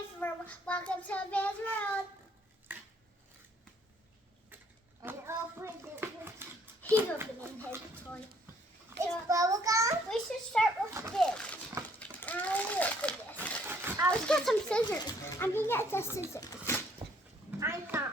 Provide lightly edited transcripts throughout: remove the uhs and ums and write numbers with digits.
Welcome to Vans World. And he's opening his toy. It's bubblegum. We should start with this. Look at this. Let's get some scissors. I'm gonna get the scissors. I'm not.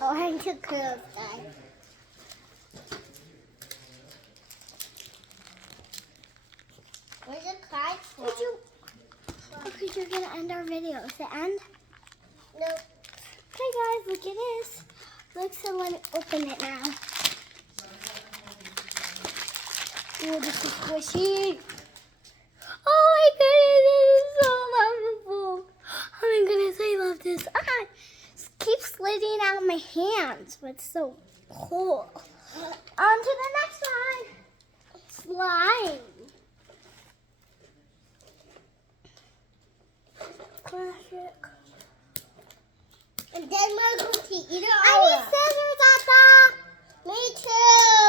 I'm too cool, guys. Where's the card from? Because you're going to end our video. Is it end? No. Okay, guys, look at this. Look, so let me open it now. Oh, this is squishy. Oh my goodness, this is so lovable. Oh my goodness, I love this. Keeps sliding out of my hands, but it's so cool. On to the next one. Slime. Classic. And then we're going to eat it all. I need scissors, Papa. Me too.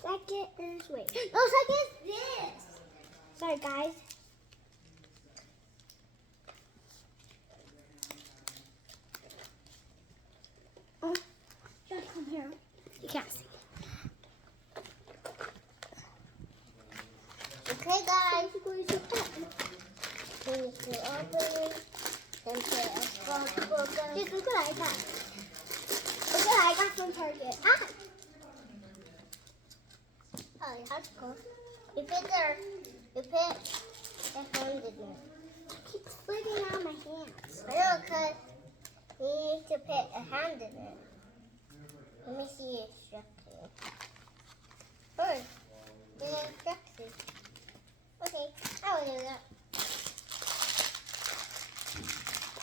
Second is, wait. No, second is this. Sorry, guys. Oh, just come here. You can't see. Okay, guys. Where's your pen? Finish the opening. Then put a scrapbook. Just look what I got. Look what I got from Target. Oh, that's cool. You put there. You put the hand in there. It keeps sliding out of my hands. I know, because you need to put a hand in it. Let me see the instructions. First, the instructions. Okay, I will do that.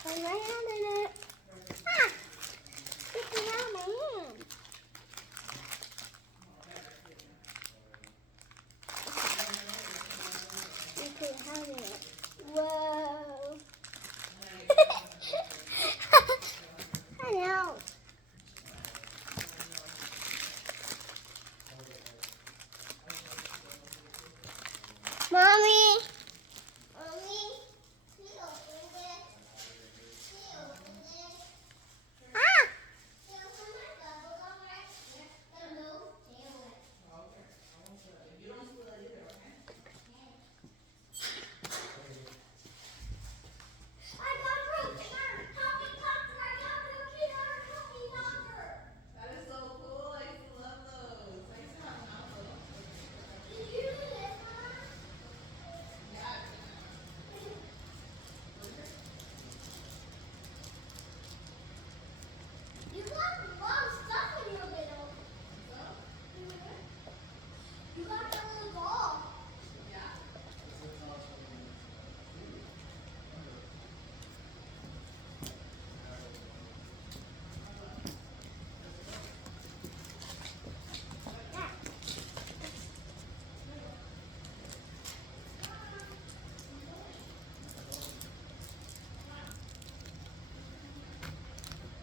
Put my hand in it. It's getting out of my hand. Whoa. I know. Mommy.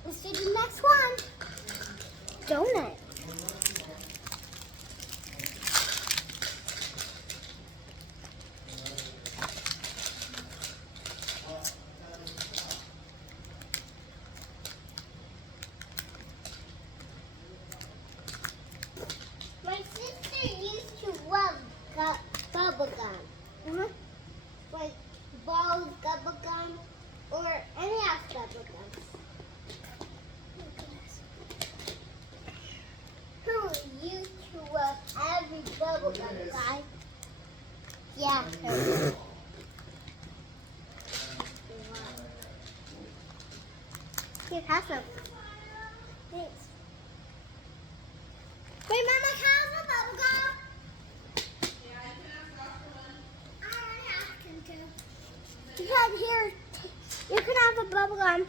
Let's do the next one. Donut. My sister used to love bubble gum. Like balls, bubble gum, or any other bubble gum. Who used to love every bubble gum, guys? Yeah. Here, have some. Thanks. Wait, Mama, can I have a bubble gum? Yeah, you can ask for one. I already asked him to. Because here, you can have a bubble gum.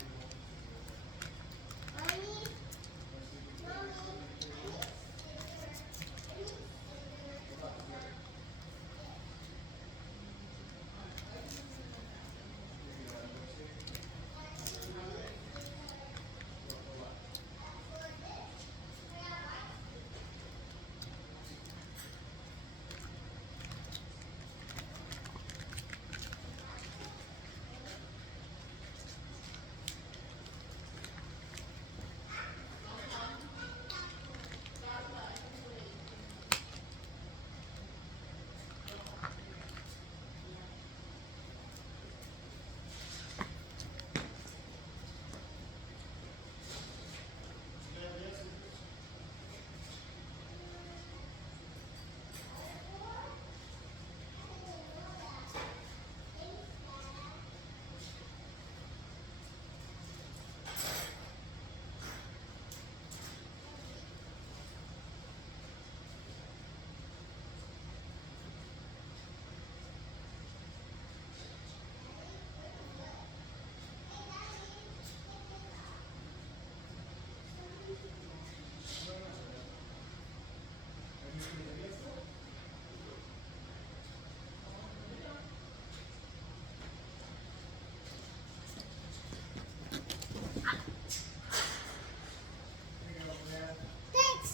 Thanks.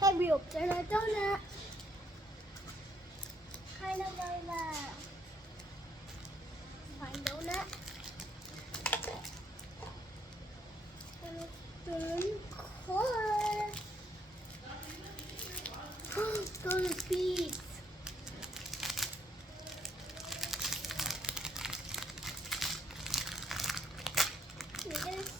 Hey, we open a donut. Kind of like that. Fine donut. And it's been color. Those are beads. Look at this.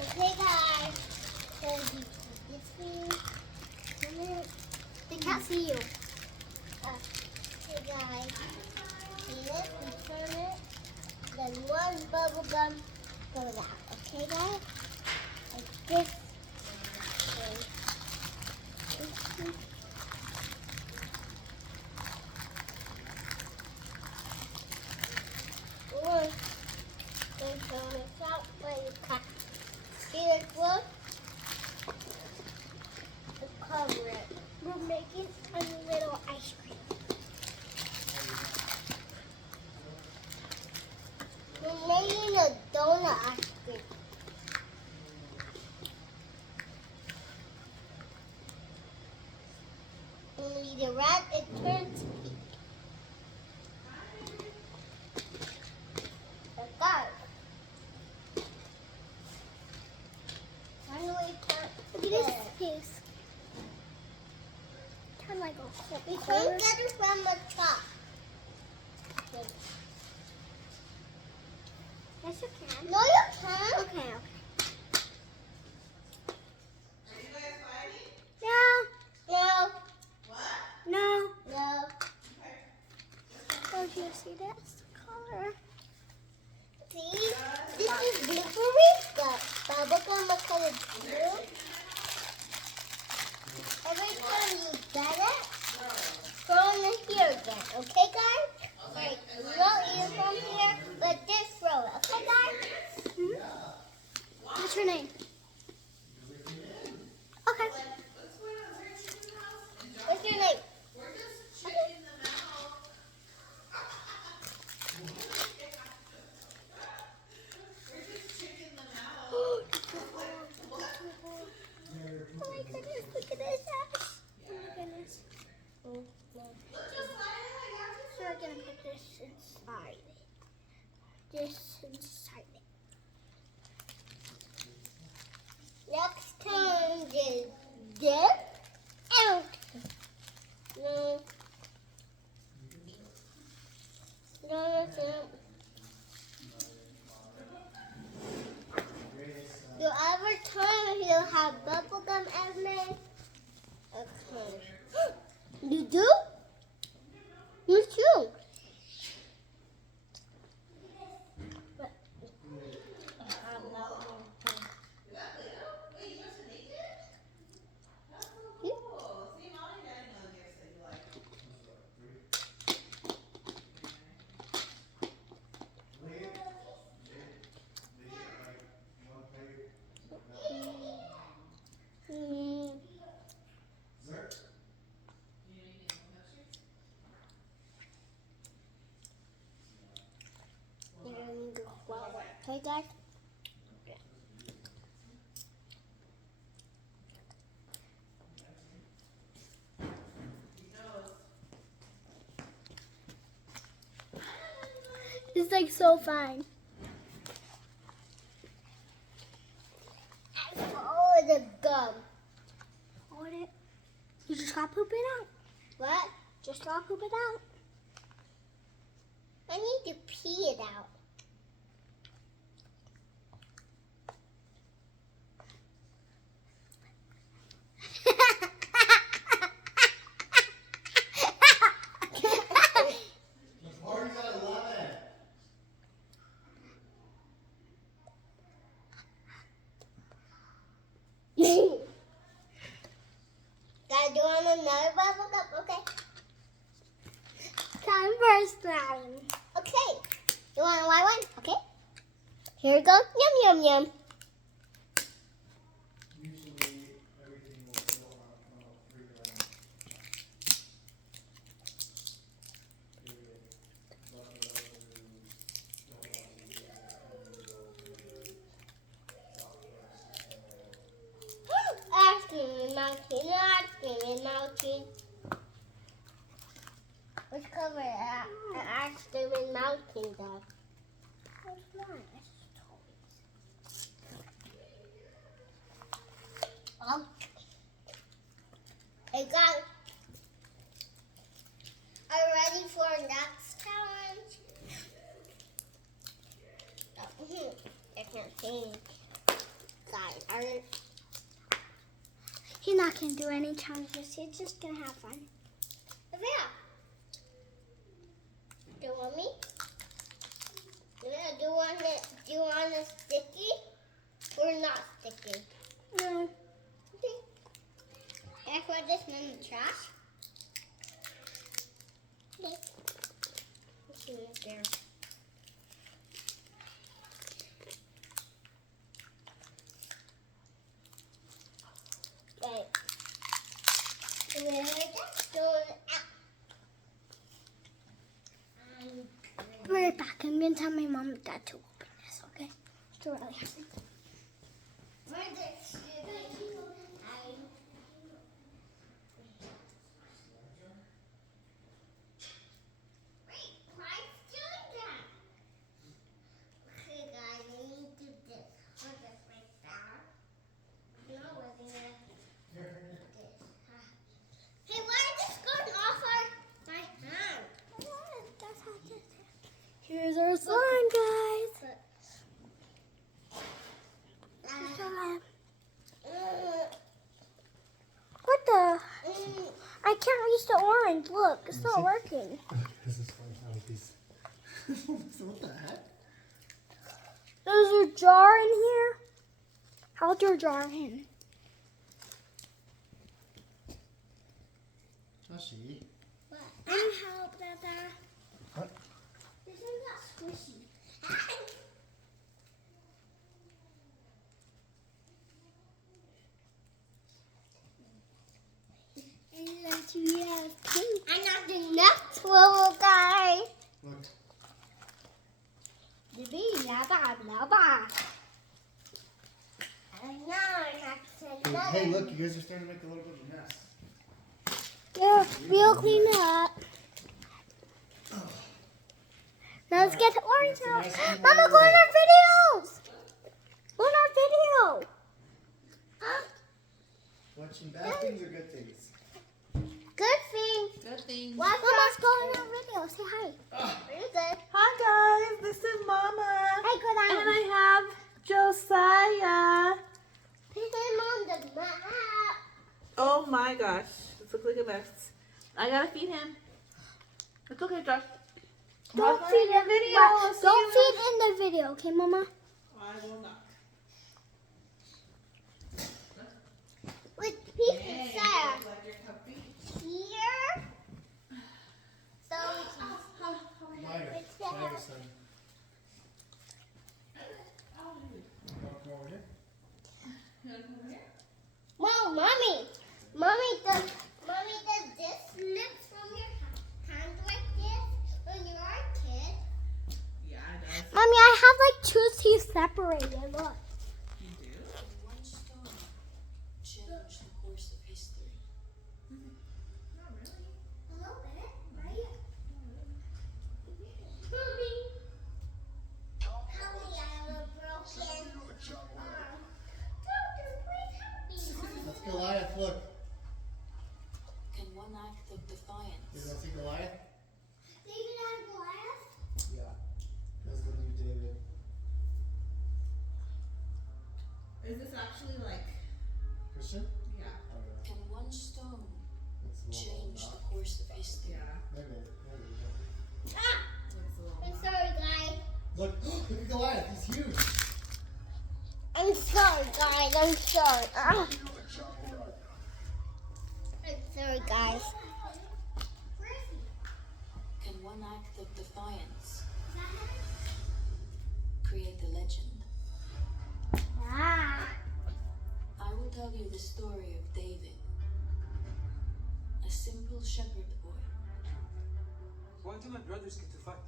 Okay, guys. So you this thing. They can't see you. Okay, guys. See this? We turn it. Then one bubble gum goes out. Okay, guys? Like this. Or then turn it out where you cut. See this look? Cover it. We're making a little ice cream. We're making a donut ice cream. Only the red, it turns pink. The dark. Finally, turn. Look at this piece. Kind of like a You whole can't get it from the top. Yes, you can. No, you can't. Okay, okay. No. No. No. Oh, do you see this color? See? This is blueberry, but bubblegum is kind of blue. Every time you get it, throw it in here again. Okay, guys? Like, no ear from here, but just throw it. Okay, guys? What's your name? Okay. What's your name? Oh my goodness, look at this, Ash. Oh my goodness. Oh, no. So we're gonna put this inside. This inside it. Next time, just dip out. No. No, no. You ever time he'll have bubblegum everywhere? Okay. You do? You too. But I have not more time. Mm. Okay, guys. It's like so fine. I follow the gum. Hold it. You just gotta poop it out. What? Just gotta poop it out. I need to pee it out. Guys, do you want another bubble cup? Okay. Time for slime. Okay. You want a white one? Okay. Here we go. Yum, yum, yum. Ice cream mountain, ice cream mountain. Let's cover it. Ice cream mountain, though. What's mine? It's toys. Hey guys, are you ready for next challenge? I can't see. Guys, are you? He's not gonna do any challenges. He's just gonna have fun. Yeah. Do you want me? Yeah, do you want a sticky or not sticky? No. Okay. Can I throw this in the trash? Okay. Let's see what's there. Right. We're just throwing it out. Be right back. I'm gonna tell my mom and dad to open this, okay? It's really hard. Where's the Wait, why doing that? Okay, guys, I need to do this. Put this right there. No, we're gonna I can't reach the orange. Look, it's not see. working. This is fun. How these. So what the heck? There's a jar in here. How's your jar in? Joshi. And help, Dada. What? This one's not squishy. I'm not the next little guy. Look. Hey, look, you guys are starting to make a little bit of a mess. Yeah, we'll clean it up. Now let's get the orange out. That's a nice Mama, clean go in orange. our videos. Go in our video. Watching bad things or good things? Good thing. Good thing. Why Mama's go in our video. Say hi. Very good. Hi guys, this is Mama. Hey, good And eye. I have Josiah. Put him on the map. Oh my gosh, this looks like a mess. I gotta feed him. It's okay, Josh. Don't Watch feed my in video. Don't See you feed in the video, okay, Mama? I will not. With pieces there. Like your puppy. Here. So Lighter. it's there. Lighter, son. Come over here. Well, mommy, does this slip from your hand like this when you are a kid? Yeah, it does. Mommy, I have like two teeth separated. Look. You do? One stone changed the course of history. Not really. A little bit, right? Mommy, I have a broken arm. Doctor, please help me. That's Goliath, look. Can one act of You defiance want to see Goliath? David and Goliath? Yeah. That's the new David. Is this actually like, Christian? yeah. Oh, yeah. can one stone It's a little change knock. the course of history? Yeah. Maybe. Ah! Looks a little I'm not. sorry, guys. Look, look at Goliath. He's huge. I'm sorry, guys. I'm sorry. Ah. I'm sorry, guys. Can one act of defiance create the legend? Ah. I will tell you the story of David, a simple shepherd boy. Why do my brothers get to fight?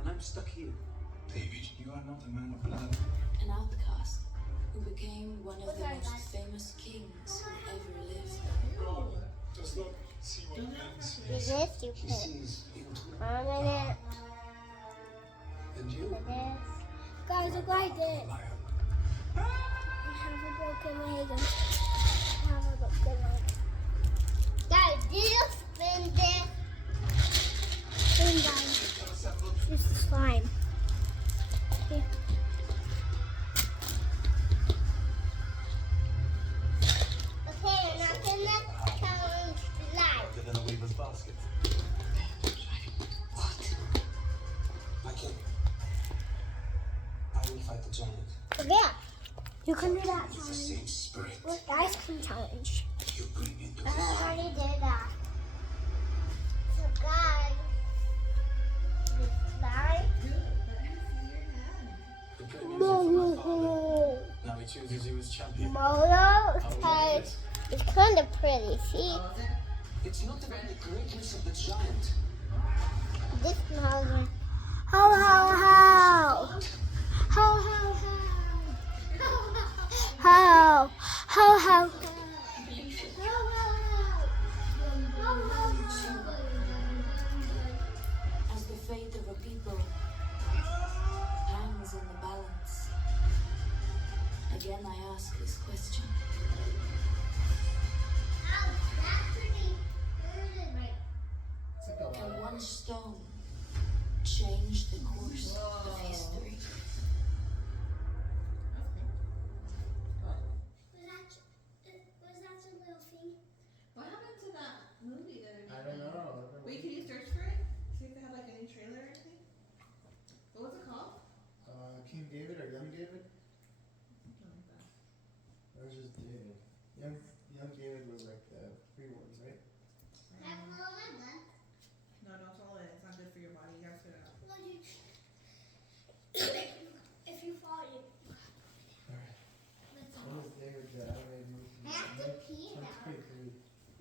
And I'm stuck here. David, you are not a man of blood. An outcast who became one of the most famous kings who ever lived. God does not see what man Do sees. this, you He put sees into on it. and you, This. Guys, look what I did. lion. I have a broken leg. I have a broken leg. Guys, do you spin this? And guys, use the slime. Okay. Okay, and I'm gonna challenge life. Other than a weaver's basket. I can. I will fight the giant. Yeah. You can do that With the challenge. same spirit With the ice cream challenge. you bring into I this. already did that. So guys, this slime. The pregnancy from my father. Now he chooses you as champion. Moto type. It's kind of pretty. See, It's not about the greatness of the giant. this mountain. How, how, how? How, how, how? How, how, how? As the fate of a people hangs in the balance, again I ask this question. It's a Can Goliath. one stone change the course of history? Was that some little was just David. Young David was like the free ones, right? No, don't swallow it. It's not good for your body. You gotta spit it out. If you fall, you. Alright. What is David's animated movie? I have to pee That's now. pretty cool.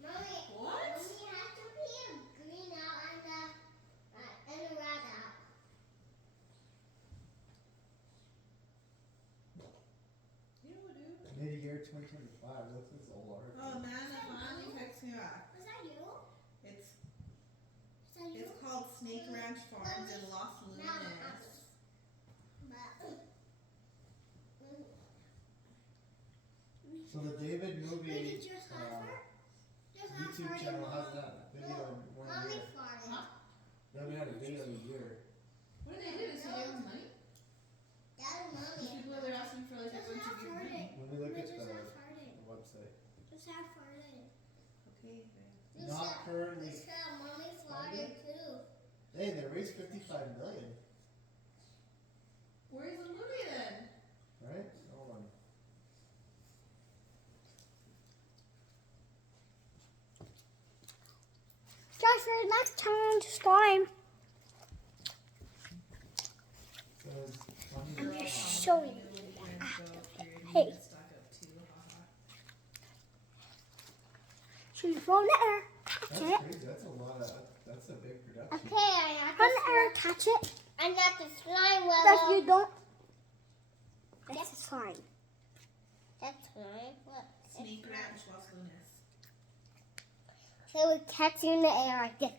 Mommy, What? Mommy has to pee a green out and a red out. You do. Mid-year 2025. This is a lot. Oh man, that finally texts me back. Was that you? It's Was that you? it's called Snake Ranch Farms in Los Lunas. So the David Wait, movie did yours have her? Yours have YouTube her in channel one. has that video in 1 Mommy year. farted. They haven't had a video in a year. What did they do? So they have money? That's mommy. People are asking for like Yours everyone have to give money. farted. When we look at Yours the have farted. website. Yours have farted. Okay, babe. Not currently. This girl, mommy farted too. Hey, they raised 55 million, Where's the movie then? right? Hold on. Joshua, next time, slime. Says funny I'm drama. just showing you. Hey. So you throw in the air, catch That's it. crazy. That's a lot of. That's a big production. Okay, I Throw in the air, catch it. got the slime If willow. you don't, that's a slime. That's slime. What? Snake Ranch Los Lunas. So we catch you in the air like this.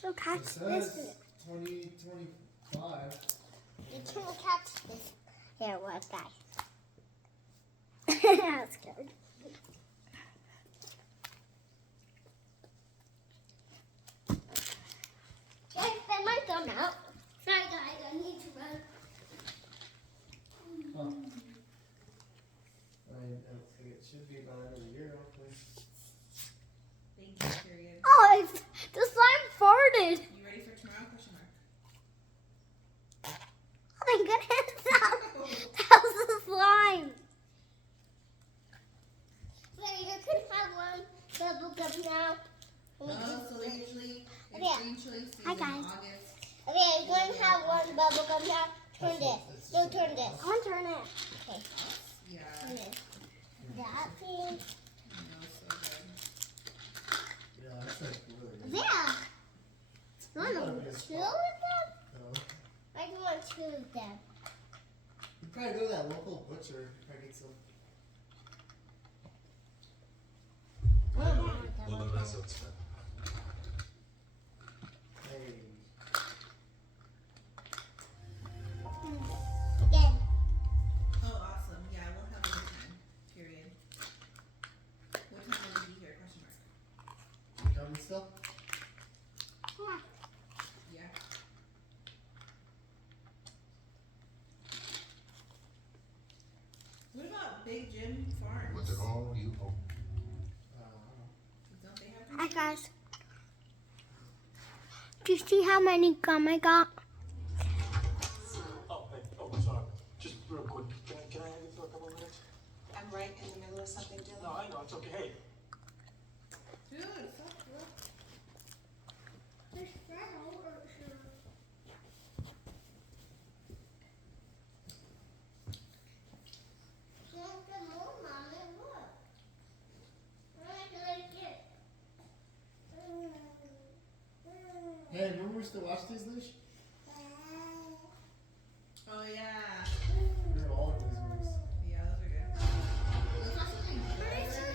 So It catch says this. 2025. You can't catch this. Here, what guy? That's good. Just spit my thumb out. Sorry guys, I need to run. Huh. I mean, it should be about another year, hopefully. Thank you, period. Oh, the slime farted. You ready for tomorrow? Question mark. Oh my goodness, that was the slime. Wait, you can have one bubble gum now. Oh, so they usually it's Okay. green chili season Hi, in guys. August. Okay, you're going to have one bubble gum now. Turn this. You turn this. I want to turn it. Okay, Yeah. turn this. That thing. No, so good. Yeah, that's like really good. Yeah. You want That'd to be a chill spot. with them? No. I do want to chill with them. You probably go to that local butcher. Probably get some. Hey. Again. Oh, awesome. Yeah, we'll have a good time. Period. What time will we be here? Question mark. You coming still? Yeah. What about Big Jim Farms? With it all you hope. I don't know. Don't they have? Hi guys. Do you see how many gum I got? Oh, hey, oh, sorry. Just real quick. Can I have you for a couple of minutes? I'm right in the middle of something, Dylan. No, I know, it's okay. Hey, Dude, stop. Want some more, Mommy? Look. I like it. Hey, remember we used to watch these, Lish? Oh yeah. We were all in these movies. Yeah, those are good. Those are something good.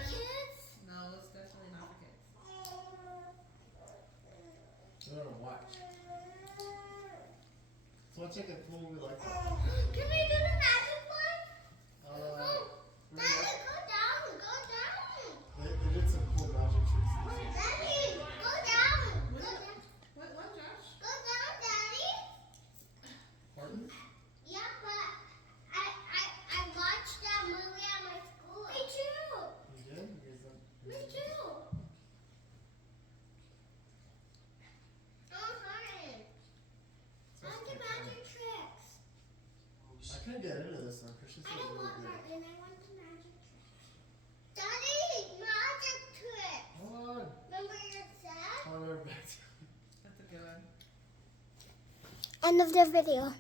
Kids? No, it's definitely not for kids. We don't watch. So let's check a cool movie like that. Can we do the magic one? Remember Daddy, go down, go down. they did some cool magic tricks. Daddy, go down. Go down, What, Josh? go down, Daddy. Pardon? Yeah, but I watched that movie at my school. Me too. You did? You guys don't- Me too. I'm hurting. So I'm the it's magic trick. end of the video.